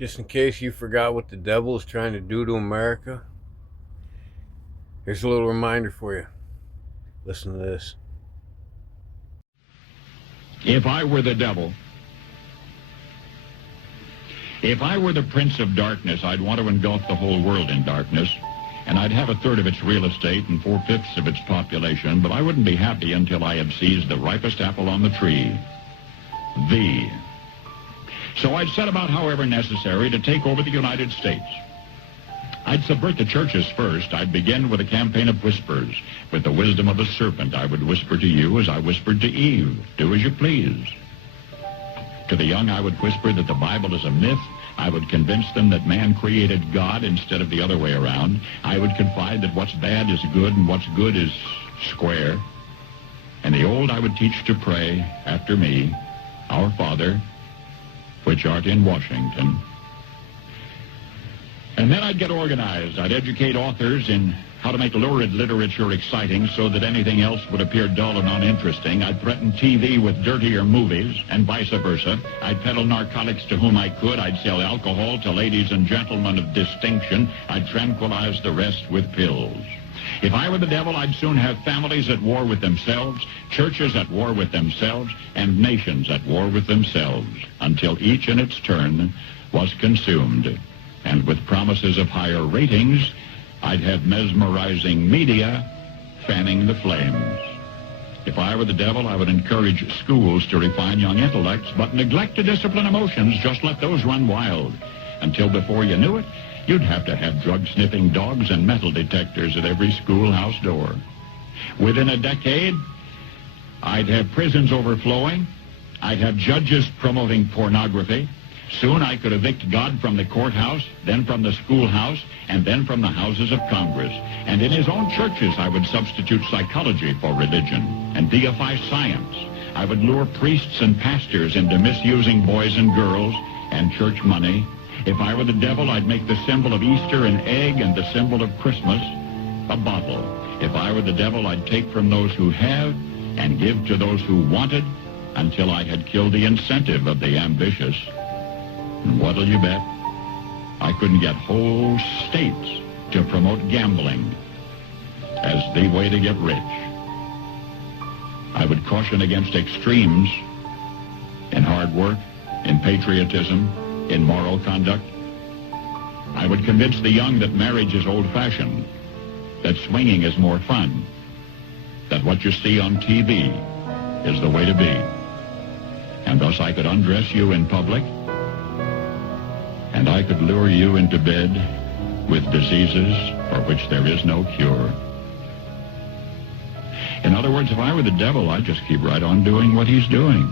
Just in case you forgot what the devil is trying to do to America, here's a little reminder for you. Listen to this. If I were the devil, if I were the prince of darkness, I'd want to engulf the whole world in darkness, and I'd have a third of its real estate and 4/5 of its population, but I wouldn't be happy until I had seized the ripest apple on the tree. So I'd set about, however necessary, to take over the United States. I'd subvert the churches first. I'd begin with a campaign of whispers. With the wisdom of a serpent, I would whisper to you as I whispered to Eve, do as you please. To the young, I would whisper that the Bible is a myth. I would convince them that man created God instead of the other way around. I would confide that what's bad is good and what's good is square. And the old I would teach to pray after me, Our Father, which art in Washington. And then I'd get organized. I'd educate authors in how to make lurid literature exciting so that anything else would appear dull and uninteresting. I'd threaten TV with dirtier movies and vice versa. I'd peddle narcotics to whom I could. I'd sell alcohol to ladies and gentlemen of distinction. I'd tranquilize the rest with pills. If I were the devil, I'd soon have families at war with themselves, churches at war with themselves, and nations at war with themselves, until each in its turn was consumed. And with promises of higher ratings, I'd have mesmerizing media fanning the flames. If I were the devil, I would encourage schools to refine young intellects, but neglect to discipline emotions. Just let those run wild. Until before you knew it, you'd have to have drug-sniffing dogs and metal detectors at every schoolhouse door. Within a decade, I'd have prisons overflowing. I'd have judges promoting pornography. Soon I could evict God from the courthouse, then from the schoolhouse, and then from the houses of Congress. And in his own churches, I would substitute psychology for religion and deify science. I would lure priests and pastors into misusing boys and girls and church money. If I were the devil, I'd make the symbol of Easter an egg and the symbol of Christmas a bottle. If I were the devil, I'd take from those who have and give to those who wanted until I had killed the incentive of the ambitious. And what'll you bet? I couldn't get whole states to promote gambling as the way to get rich. I would caution against extremes in hard work, in patriotism, in moral conduct. I would convince the young that marriage is old-fashioned, that swinging is more fun, that what you see on TV is the way to be. And thus I could undress you in public, and I could lure you into bed with diseases for which there is no cure. In other words, if I were the devil, I'd just keep right on doing what he's doing.